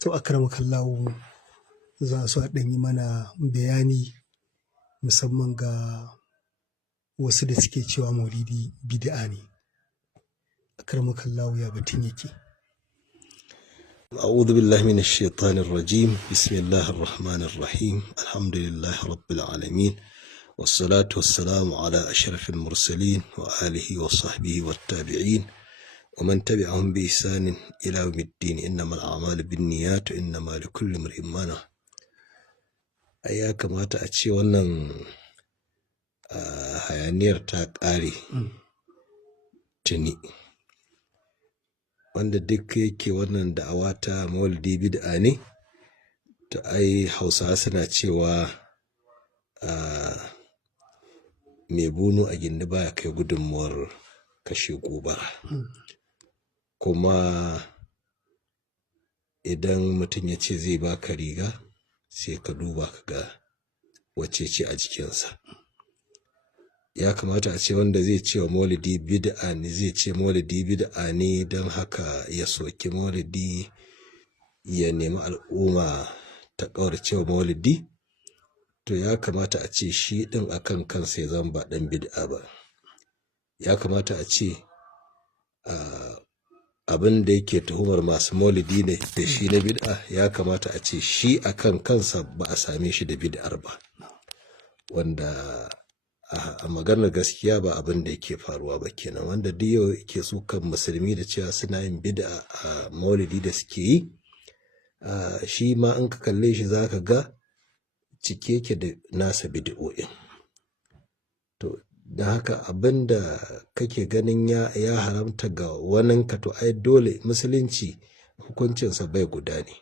To akramakallahu za su ɗan yi mana bayani musamman ga wasu da suke cewa maulidi bid'a ne. Akramakallahu ya batun yake. أعوذ بالله من الشيطان الرجيم بسم الله الرحمن الرحيم الحمد لله رب العالمين والصلاة والسلام على أشرف المرسلين وآله وصحبه والتابعين ومن تبعهم بإحسان إلى يوم الدين إنما الأعمال بالنيات إنما لكل امرئ ما نوى. أيا كما تأتي wannan hayaniyar ta ƙare tuni, wanda duk yake wannan da'awa ta maulidi bid'a ne, to ai Hausawa suna cewa mai bunu a gindi baya kai gudunmuwar kashe gobara. Kuma idan mutum ya ce zai baka riga sai ka duba ka ga wacce ce a jikinsa. Ya kamata a ce wanda zai ce wa maulidi bid'a ne zai ce maulidi bid'a ne don haka ya soki maulidi ya nemi al'umma ta ƙaurace wa maulidi, to ya kamata a ce shi ɗin akan kansa ya zama ba ɗan bid'a ba. Ya kamata a ce abin da yake tuhumar masu maulidi ne da shi na bid'a, ya kamata a ce shi akan kansa ba a same shi da bid'ar ba, wanda a maganar gaskiya ba abin da yake faruwa ba kenan. Wanda duk yau yake sukan musulmi da cewa suna yin bid'a a maulidi da suke yi, shi ma in ka kalle shi za ka ga cike yake da nasa bid'o'in. To da haka abin da kake ganin ya haramta ga waninka, to ai dole musulunci hukuncinsa bai guda ne.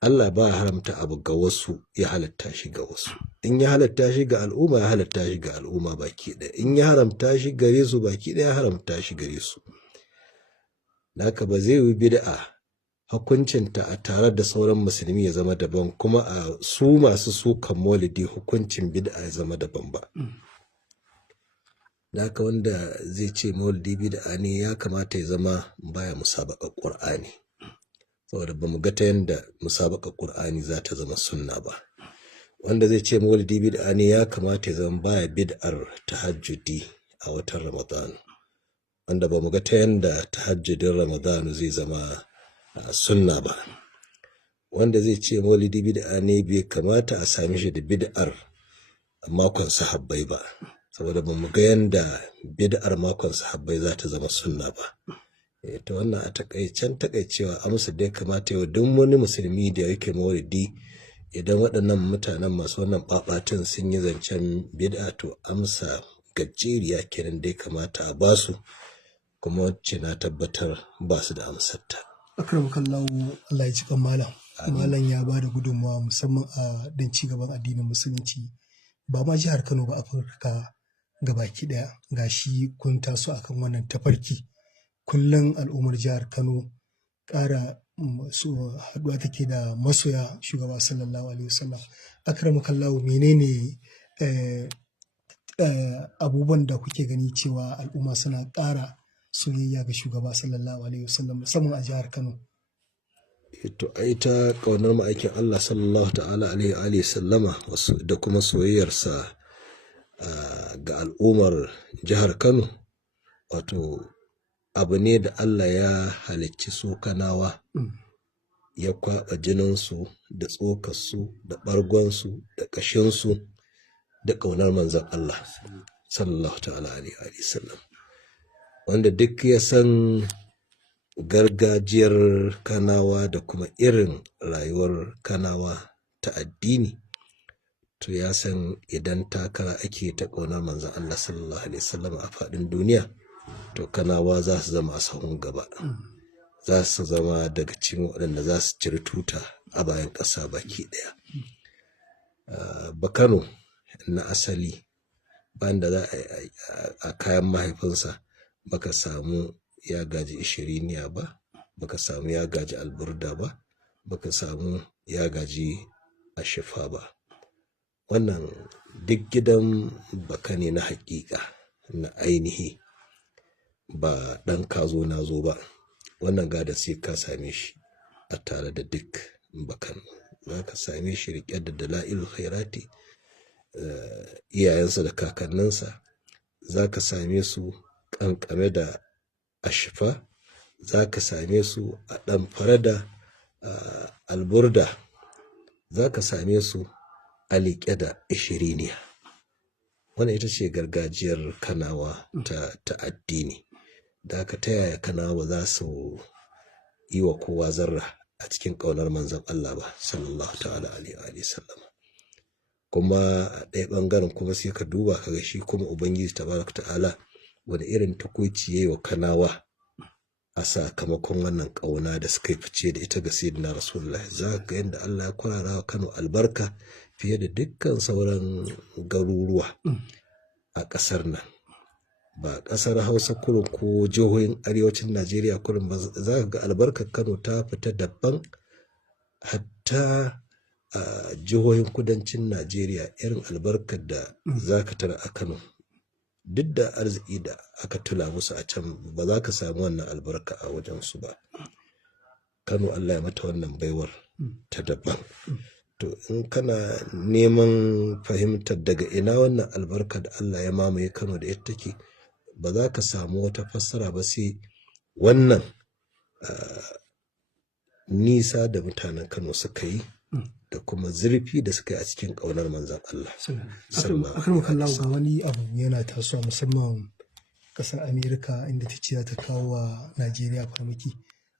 Allah ba haramta abu ga wasu ya halatta shi ga wasu. In ya halatta shi ga al'umma ya halatta shi ga al'umma baki ɗaya. In ya haramta shi gare su baki ɗaya ya haramta shi gare su. Haka ba zai yi bid'a hukuncinta a tare da sauran musulmi ya zama daban, kuma a su masu sukan maulidi hukuncin bid'a ya zama daban ba. Haka wanda zai ce maulidi bid'a ne ya kamata ya zama baya musabaƙar Qur'ani. Saboda ba mu ga ta yanda musabaƙar Qur'ani za ta zama sunna ba. Wanda zai ce maulidi bid'a ne ya kamata ya zama baya bid'ar tahajjudi a watan Ramadan. Wanda ba mu ga ta yanda tahajjudin Ramadan zai zama sunna ba. Wanda zai ce maulidi bid'a ne bai kamata a same shi da bid'ar makon sahabbai ba. Saboda ba mu ga yanda bid'ar makon sahabbai za ta zama sunna ba. To wannan a takaicewa amsa da ya kamata yau duk wani musulmi da yake maulidi, idan waɗannan mutanen masu wannan ɓaɓatin sun yi zancen bid'a, to amsa gajeriya kenan da ya kamata a basu, kuma wacce na tabbatar ba su da amsarta. Akramakallahu Allah ya ji kan malam. Malam ya ba da gudunmawa musamman a don ci gaban addinin musulunci, ba ma jihar Kano ba, Afirka gabaki ɗaya. Gashi kun taso akan wannan tafarki. Kullum al'ummar jihar Kano ƙara haɗuwa take da masoya shugaba sallallahu alaihi wasallam. Akramakallahu menene abubuwan da kuke gani cewa al'umma suna ƙara soyayya ga shugaba sallallahu alaihi wasallam musamman a jihar Kano? To ai ta ƙaunar ma'aikin Allah sallallahu ta'ala alaihi sallama da kuma soyayyarsa ga al'ummar jihar Kano, wato abu ne da Allah ya halicci su Kanawa, ya kwaɓa jininsu da tsokarsu da ɓargonsu da ƙashinsu da ƙaunar manzon Allah sallallahu ta'ala alaihi sallam. Wanda duk ya san gargajiyar Kanawa da kuma irin rayuwar Kanawa ta addini, to ya san idan takara ake ta ƙaunar manzon Allah sallallahu alaihi wasallam a faɗin duniya, to Kanawa za su zama a sahun gaba. Za su zama daga cikin waɗanda za su ciri tuta a bayan ƙasa baki ɗaya. Bakano na asali, banda za a kayan mahaifinsa baka samu ya gaji ishiriniya ba, baka samu ya gaji alburda ba, baka samu ya gaji ashifa ba. Wannan duk gidan baka ne na haƙiƙa na ainihi, ba ɗan kazo na zo ba. Wannan gada sai ka same shi a tare da duk Bakano. Za ka same shi riƙe da dala'ilul khairati, iyayensa da kakanninsa. Za ka same su ƙanƙame da ashifa. Za ka same su a ɗamfare da alburda. Za ka same su a liƙe da ishiriniya. Wannan ita ce gargajiyar Kanawa ta addini. Da haka ta yaya Kanawa za su yi wa kowa zarra a cikin ƙaunar manzon Allah ba sallallahu ta'ala alaihi wa sallam. Kuma a ɗaya ɓangaren kuma sai ka duba ka ga shi kuma Ubangiji tabaraka ta'ala wani irin tukuici yayi wa Kanawa a sakamakon wannan ƙauna da suka yi fice da ita ga sayyidina Rasulullah. Za ka ga yadda Allah ya kwarara wa Kano albarka fiye da dukkan sauran garuruwa a ƙasar nan. Ba ƙasar Hausa kurum ko jihohin arewacin Najeriya kurum ba, za ka ga albarkar Kano ta fita daban. Hatta a jihohin kudancin Najeriya irin albarkar da za ka tara a Kano, duk da arziki da aka tula musu a can, ba za ka samu wannan albarka a wajensu ba. Kano Allah ya mata wannan baiwar ta daban. To in kana neman fahimtar daga ina wannan albarka da Allah ya mamaye Kano da ita take, ba za ka samu wata fassara ba sai wannan nisa da mutanen Kano suka yi da kuma zurfi da suka yi a cikin ƙaunar manzon Allah. Akan kallawa ga wani abu yana tasowa musamman ƙasar Amerika inda ta ce za ta kawo wa Najeriya farmaki.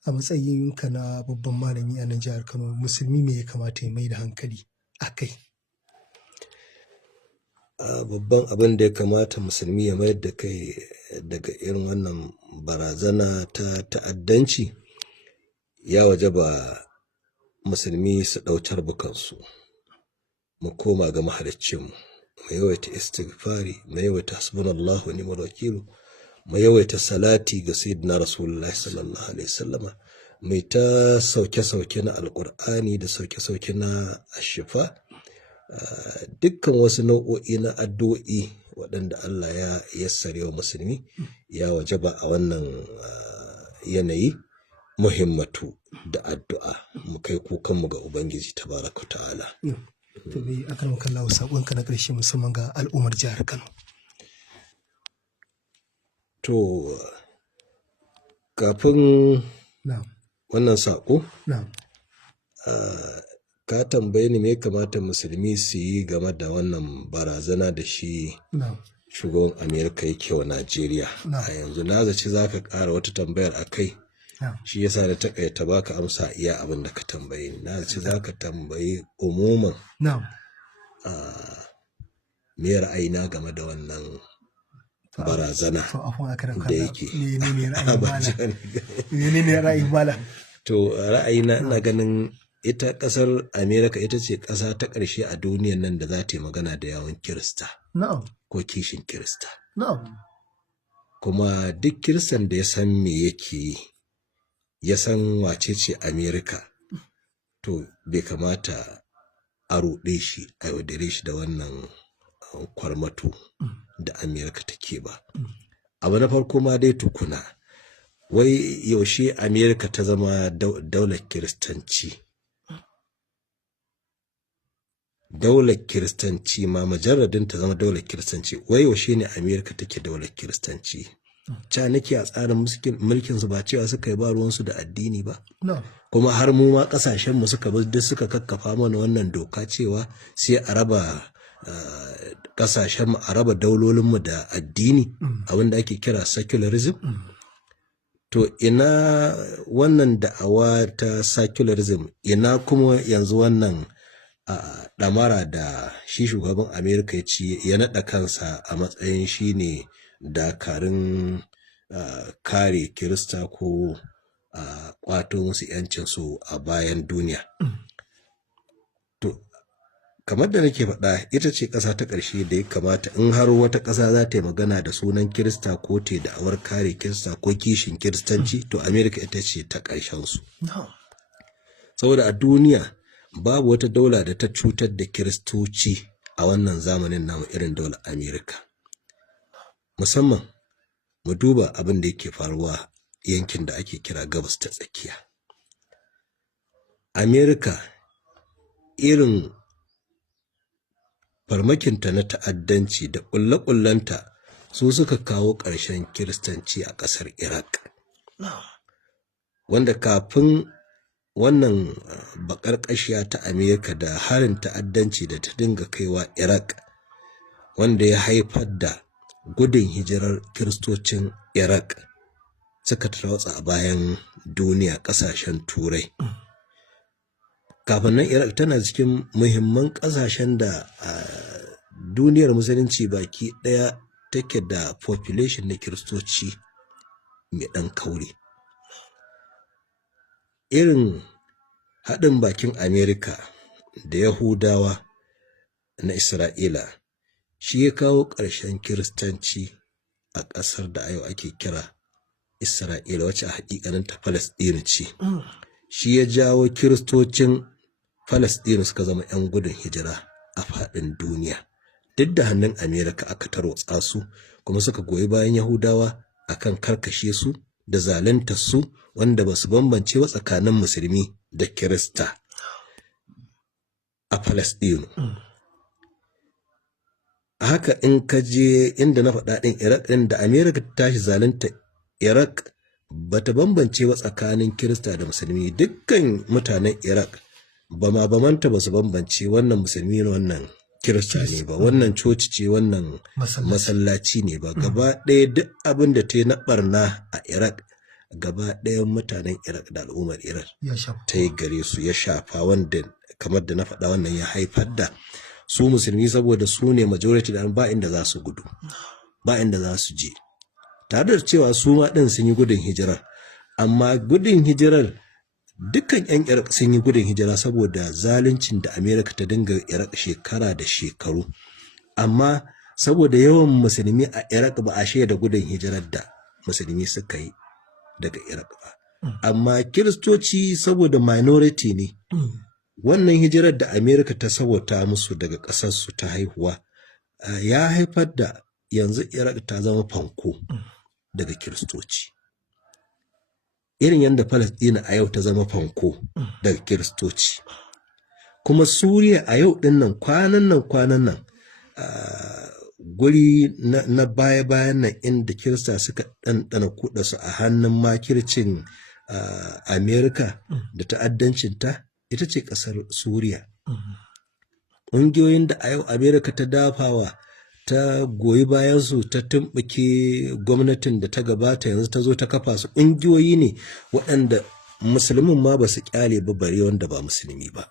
A matsayinka na babban malami a nan jihar Kano, musulmi me ya kamata ya mai da hankali a kai? Babban abin da ya kamata musulmi ya mayar da kai daga irin wannan barazana ta ta'addanci, ya wajaba musulmi su ɗautar bukansu, mu koma ga mahaliccinmu, mu yawaita istighfari, mu yawaita hasbunallahu wa ni'mal wakilu, mu yawaita salati ga sayyidina Rasulullahi sallallahu alaihi wasallama, mai ta sauke-sauke na alƙur'ani da sauke-sauke na ashifa, dukkan wasu nau'o'i na addu'o'i waɗanda Allah ya yassare wa musulmi, ya wajaba a wannan yanayi muhimmatu da addu'a, mu kai kukanmu ga Ubangiji tabaraka ta'ala. To bai akan kallawa saƙonka na ƙarshe musamman ga al'ummar jihar Kano. To kafin wannan saƙo, ka tambaye ni me kamata musulmi su yi game da wannan barazana da shi shugaban Amerika yake wa Najeriya a yanzu. Na zaci za ka ƙara wata tambayar a kai, shi yasa da taƙaita baka amsa iya abin da ka tambaye ni. Na zaci za ka tambayi umuman me ra'ayina game da wannan barazana da yake. Menene ra'ayin malam? To ra'ayina, ina ganin ita ƙasar Amerika ita ce ƙasa ta ƙarshe a duniyan nan da za ta yi magana da yawon Kirista ko kishin Kirista. Kuma duk Kiristan da ya san me yake yi, ya san wace ce Amerika, to bai kamata a ruɗe shi, a yaudare shi da wannan kwarmato da Amerika take ba. Abu na farko ma dai tukuna, wai yaushe Amerika ta zama daular Kiristanci? Daular Kiristanci ma majarradin ta zama daular Kiristanci, wai yaushe ne Amerika take daular Kiristanci? Ca nake a tsarin mulkin su ba cewa suka yi ba ruwansu da addini ba? Kuma har mu ma kasashen mu suka bi duk suka kakkafa mana wannan doka cewa sai a raba kasashen mu, a raba daulolin mu da addini, abin da ake kira secularism. To ina wannan da'awa ta secularism, ina kuma yanzu wannan ɗamara da shi shugaban Amerika ya ci, ya naɗa kansa a matsayin shi ne dakarun kare Kirista ko ƙwato musu ‘yancinsu a bayan duniya. To, kamar da nake faɗa, ita ce ƙasa ta ƙarshe da ya kamata, in har wata ƙasa za ta yi magana da sunan Kirista ko ta da'awar kare Kirista ko kishin Kiristanci, to Amerika ita ce ta ƙarshensu. Saboda a duniya babu wata daula da ta cutar da Kiristoci a wannan zamanin namu irin daular Amerika. Musamman mu duba abin da yake faruwa yankin da ake kira Gabas ta Tsakiya. Amerika irin farmakinta na ta'addanci da ƙulle-ƙullenta su suka kawo ƙarshen Kiristanci a ƙasar Iraq. Wanda kafin wannan baƙarƙashiya ta Amerika da harin ta'addanci da ta dinga kaiwa Iraq, wanda ya haifar da gudun hijirar Kiristocin Iraq suka tarwatsa a bayan duniya ƙasashen Turai. Kafin nan Iraq tana cikin muhimman ƙasashen da duniyar musulunci baki ɗaya take da population na Kiristoci mai ɗan kauri. Irin haɗin bakin Amerika da Yahudawa na Isra'ila shi ya kawo ƙarshen Kiristanci a ƙasar da a yau ake kira Isra'ila, wacce a haƙiƙanin ta Falasɗinu ce. Shi ya jawo Kiristocin Falasɗinu suka zama 'yan gudun hijira a faɗin duniya. Duk da hannun Amerika aka tarwatsa su, kuma suka goyi bayan Yahudawa akan karkashe su da zaluntar su, wanda ba su bambance ba tsakanin musulmi da Kirista a Falasɗinu. Haka in ka je inda na faɗa ɗin Iraq ɗin, da Amerika ta tashi zalunta Iraq ba ta bambance ba tsakanin Kirista da musulmi. Dukkan mutanen Iraq bamanta ba su bambance wannan musulmi ne wannan Kirista ne ba, wannan coci ce wannan masallaci ne ba. Gaba ɗaya duk abin da ta yi na ɓarna a Iraq, gaba ɗayan mutanen Iraq da al'ummar Iraq ta yi gare su ya shafa, wanda kamar da na faɗa wannan ya haifar da su musulmi, saboda su ne majority da ba inda za su gudu, ba inda za su je, tare da cewa su ma ɗin sun yi gudun hijirar. Amma gudun hijirar, dukkan 'yan Iraq sun yi gudun hijira saboda zaluncin da Amerika ta dinga Iraq shekara da shekaru. Amma saboda yawan musulmi a Iraq ba a shaida gudun hijirar da musulmi suka yi daga Iraq ba. Amma Kiristoci saboda minority ne, wannan hijirar da Amerika ta sabota musu daga ƙasarsu ta haihuwa ya haifar da yanzu Iraq ta zama fanko daga Kiristoci. Irin yadda Falasɗina a yau ta zama fanko daga Kiristoci. Kuma Suriya a yau ɗin nan kwanan nan guri na baya-bayan nan inda Kirista suka ɗanɗana kuɗa su a hannun makircin Amerika da ta'addancinta, ita ce ƙasar Suriya. Ƙungiyoyin da a yau Amerika ta dafawa, ta goyi bayansu, ta tumɓuke gwamnatin da ta gabata, yanzu ta zo ta kafa su, ƙungiyoyi ne waɗanda musulmin ma ba su ƙyale ba, bare wanda ba musulmi ba.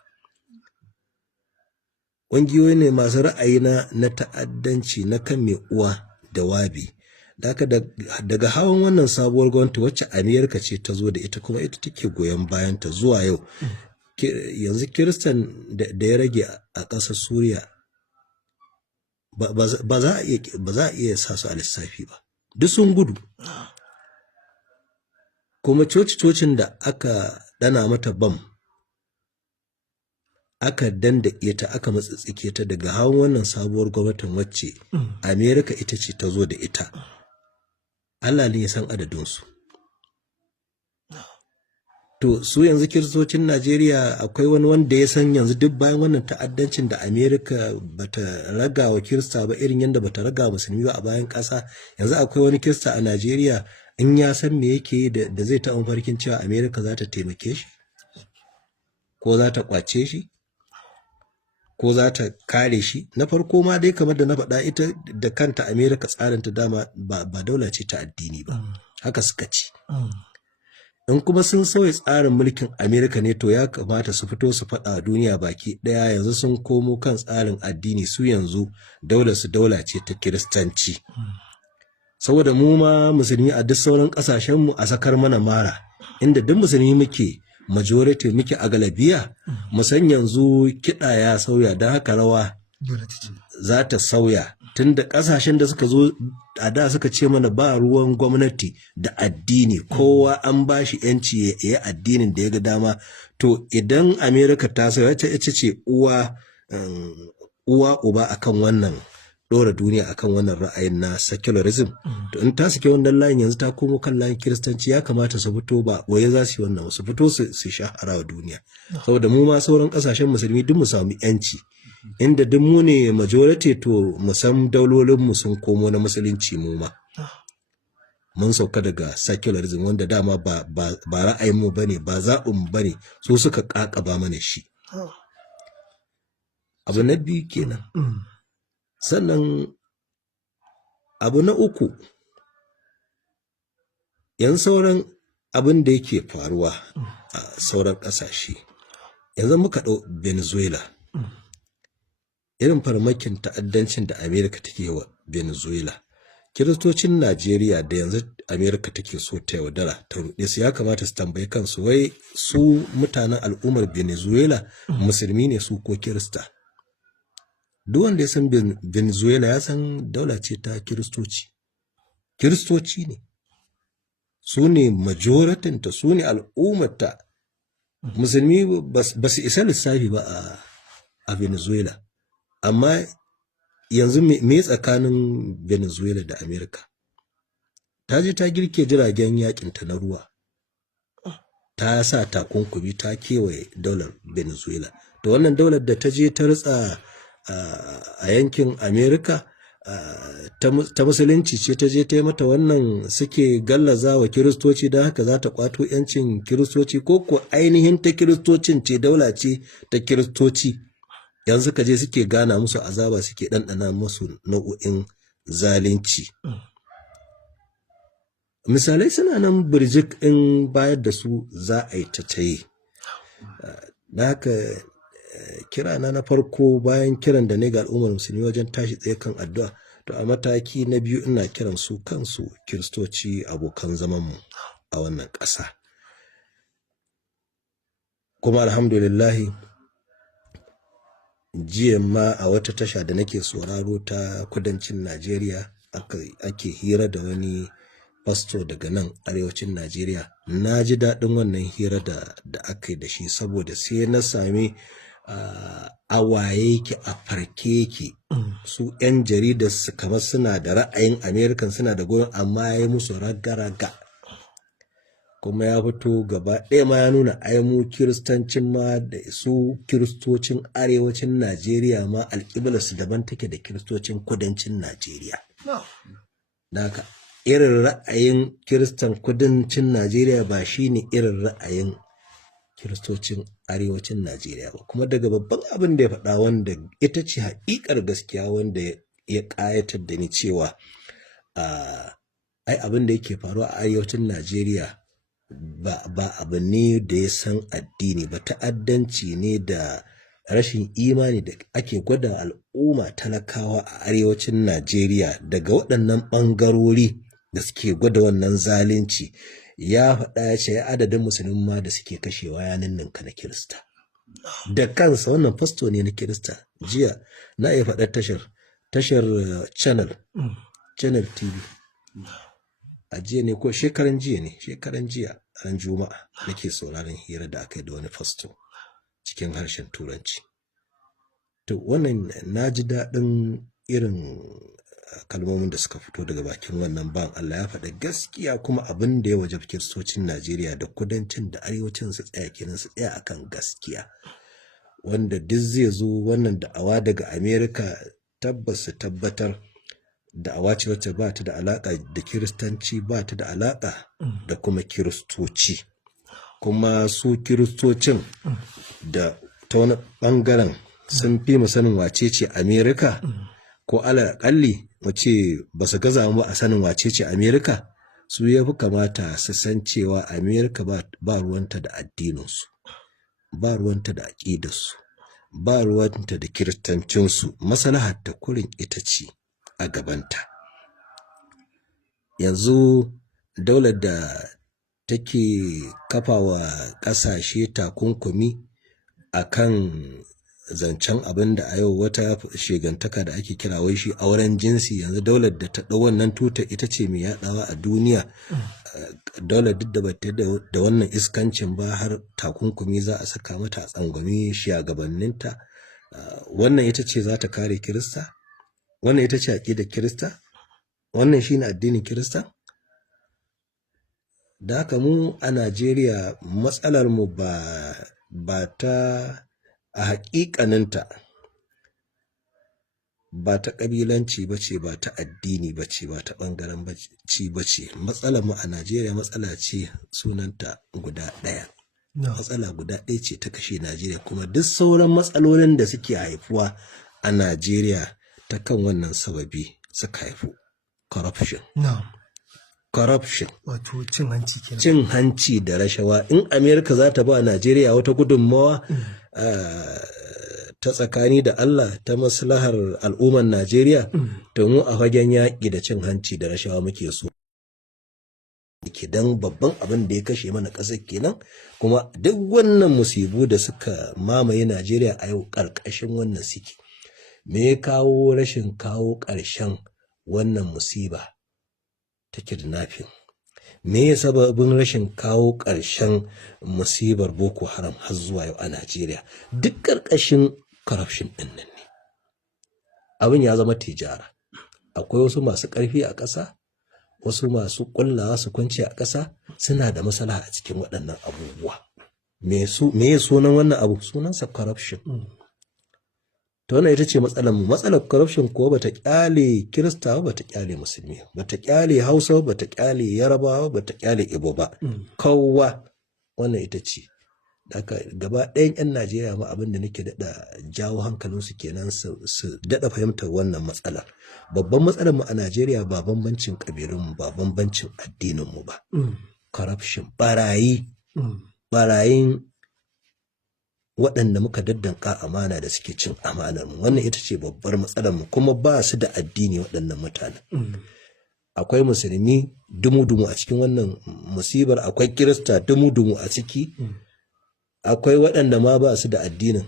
Ƙungiyoyi ne masu ra'ayi na ta'addanci na kan mai uwa da wabi. Daga hawan wannan sabuwar gwamnati wacce Amerika ce ta zo da ita, kuma ita take goyon bayanta zuwa yau, yanzu Kiristan da ya rage a ƙasar Suriya ba za a iya sa su a lissafi ba, duk sun gudu. Kuma coci-cocin da aka ɗana mata bam, aka dandake ta, aka matsitsike ta daga hawan wannan sabuwar gwamnatin wacce Amerika ita ce ta zo da ita, Allah ne ya san adadinsu. To su yanzu Kiristocin Najeriya, akwai wani wanda ya san yanzu duk bayan wannan ta'addancin da Amerika bata raga wa Kirista ba irin yadda bata raga musulmi ba a bayan ƙasa, yanzu akwai wani Kirista a Najeriya in ya san me yake yi da zai taɓa farkin cewa Amerika za ta taimake shi, ko za ta ƙwace shi, ko za ta kare shi? Na farko ma dai, kamar da na faɗa, ita da kanta Amerika tsarinta dama ba daula ce ta addini ba, haka suka ci. In kuma sun sauya tsarin mulkin Amerika ne, to ya kamata su fito su faɗa duniya baki ɗaya, yanzu sun komo kan tsarin addini, su yanzu daula ce ta Kiristanci. Saboda mu ma musulmi a duk sauran ƙasashenmu a sakar mana mara, inda duk musulmi muke majority, muke a galabiya, musan yanzu kiɗa ya sauya, don haka rawa za ta sauya. Tunda ƙasashen da suka zo a da suka ce mana ba ruwan gwamnati da addini, kowa an ba shi ‘yanci ya yi addinin da ya ga dama. To idan Amerika ta sauya, ita ce uwa uba akan wannan ɗora duniya akan wannan ra'ayin na secularism. To in ta sake wannan layin yanzu ta komo kan layin kiristanci, ya kamata su fito ba waye za su yi wannan, su fito su shahara wa duniya. Saboda mu ma sauran ƙasashen musulmi duk mu samu yanci. Inda duk mu ne majority, to mu san daulolinmu sun komo na musulunci mu ma. Mun sauka daga secularism wanda dama ba ra'ayinmu bane, ba zaɓinmu bane, su suka ƙaƙaba mana shi. Abu na biyu kenan. Sannan abu na uku, yan sauran abin da yake faruwa a sauran ƙasashe, yanzu muka ɗau Venezuela, irin farmakin ta'addancin da Amerika take wa Venezuela, kiristocin Najeriya da yanzu Amerika take so ta yaudara ta ruɗe su, ya kamata su tambayi kansu, wai su mutanen al'ummar Venezuela musulmi ne su ko kirista? Duk wanda ya san Venezuela ya san daula ce ta kiristoci ne, su ne majoratinta, su ne al'ummarta. Musulmi ba su isa lissafi ba a Venezuela. Amma yanzu me tsakanin Venezuela da Amerika? Ta je ta girke jiragen yakinta na ruwa, ta sa takunkumi, ta kewaye daular Venezuela. Da wannan daular da ta je ta ritsa a yankin Amerika, ta musulunci ce ta je ta yi mata wannan, suke gallaza wa kiristoci, don haka za ta kwato yancin kiristoci, ko ainihin ta kiristocin ce, daula ce ta kiristoci, yanzu ka je suke gana musu azaba, suke ɗanɗana musu nau'o'in zalunci. Misalai suna nan birjik, in bayar da su za a yi ta yi. Da haka kirana na farko bayan kiran da ne ga al'ummar musulmi wajen tashi tsaye kan addu'a, to a mataki na biyu ina kiran su kansu kiristoci abokan zamanmu a wannan ƙasa. Kuma alhamdulillahi, jiya ma a wata tasha da nake sauraro ta kudancin Najeriya ake hira da wani pastor daga nan arewacin Najeriya. Na ji daɗin wannan hira da aka yi da shi, saboda sai na sami a waye yake, a farke yake. Su 'yan jaridar su kamar suna da ra'ayin American, suna da goyon, amma ya yi musu raga-raga, kuma ya fito gaba ɗaya ma ya nuna ai mu kiristancin ma da su kiristocin arewacin Najeriya ma alƙiblarsu daban take da kiristocin kudancin Najeriya. Naka irin ra'ayin kiristan kudancin Najeriya ba shine irin ra'ayin kiristocin arewacin Najeriya ba. Kuma daga babban abin da ya faɗa, wanda ita ce haƙiƙar gaskiya, wanda ya ƙayatar da ni, cewa ai abin da yake faruwa a arewacin Najeriya ba abu ne da ya san addini ba, ta'addanci ne da rashin imani da ake gwada al'umma talakawa a arewacin Najeriya daga waɗannan ɓangarori da suke gwada wannan zalunci. Ya faɗa, ya ce adadin musulmi ma da suke kashewa ya ninninka na Kirista. Da kansa wannan fasto ne na Kirista. Jiya na iya faɗar tashar channel TV. A jiya ne ko shekaran jiya ran Juma'a nake sauraron hira da aka yi da wani fasto cikin harshen Turanci. To wannan na ji daɗin irin kalmomin da suka fito daga bakin wannan ban Allah. Ya faɗa gaskiya, kuma abin da ya wajab kiristocin Najeriya da kudancin da arewacin su tsaya kenan, su tsaya akan gaskiya. Wanda duk zai zo wannan da'awa daga Amerika, tabbas su tabbatar da'awa ce wacce ba ta da alaƙa da kiristanci, ba ta da alaƙa da kuma kiristoci. Kuma su kiristocin da ta wani ɓangaren sun fi mu sanin wace ce Amerika, ko alaƙalli mu ce ba su gaza mu a sanin wace ce Amerika. Su ya fi kamata su san cewa Amerika ba ruwanta da addininsu, ba ruwanta da aƙidarsu, ba ruwanta da kiristancinsu. Maslahar ta kurin ita ce a gabanta. Yanzu daular da take kafawa ƙasashe takunkumi akan zancen abin da a yau wata shegantaka da ake kira wai shi auren jinsi, yanzu daular da ta ɗau wannan tuta ita ce mai yaɗawa a duniya. Daular duk da bata da wannan iskancin ba, har takunkumi za a saka mata a tsangwami shugabanninta. Wannan ita ce za ta kare Kirista? wannan ita ce aƙidar Kirista, wannan shine addinin Kirista. Da haka mu a Najeriya matsalar mu ba ta a haƙiƙaninta ba ta ƙabilanci ba ce, ba ta addini ba ce, ba ta ɓangaren ba ce. Matsalar mu a Najeriya matsala ce sunanta guda ɗaya. Matsala guda ɗaya ce ta kashe Najeriya, kuma duk sauran matsalolin da suke haifuwa a Najeriya ta kan wannan sababi suka haifu. Corruption. Corruption. Wato cin hanci kenan. Cin hanci da rashawa. In Amerika za ta ba Najeriya wata gudunmawa ta tsakani da Allah ta maslahar al'ummar Najeriya, to mu a fagen yaƙi da cin hanci da rashawa muke so. Dan babban abin da ya kashe mana ƙasar kenan, kuma duk wannan musibu da suka mamaye Najeriya a yau ƙarƙashin wannan suke. Me ya kawo rashin kawo ƙarshen wannan musiba ta kidnapping? Me ya sababin rashin kawo ƙarshen musibar Boko Haram har zuwa yau a Najeriya? Duk ƙarƙashin corruption ɗin nan ne. Abin ya zama tijara. Akwai wasu masu ƙarfi a ƙasa, wasu masu ƙullawa su kunce a ƙasa, suna da matsala a cikin waɗannan abubuwa. Me ya sunan wannan abu? Sunansa corruption. To wannan ita ce matsalar mu. Matsalar corruption kuwa bata kyale Kirista ba, bata kyale Musulmi, bata kyale Hausa, bata kyale Yarabawa, bata kyale Igbo ba. Kowa wannan ita ce. Haka gaba ɗayan 'yan Najeriya ma abin da nake daɗa jawo hankalinsu kenan su daɗa fahimtar wannan matsalar. Babban matsalar mu a Najeriya ba bambancin ƙabilunmu, ba bambancin addininmu ba. Corruption, barayin waɗanda muka daddanka amana da suke cin amanar mu. Wannan ita ce babbar matsalar mu, kuma ba su da addini waɗannan mutanen. Akwai Musulmi dumu-dumu a cikin wannan musibar, akwai Kirista dumu-dumu a ciki. Akwai waɗanda ma ba su da addinin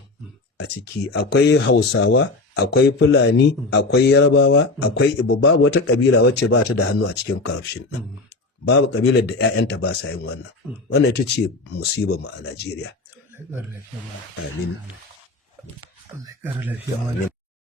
a ciki, akwai Hausawa, akwai Fulani, akwai Yarabawa, akwai Igbo. Babu wata ƙabila wacce ba ta da hannu a cikin corruption ɗin. Babu ƙabilar da 'ya'yanta ba sa yin wannan. Wannan ita ce musibar mu a Najeriya. Amin.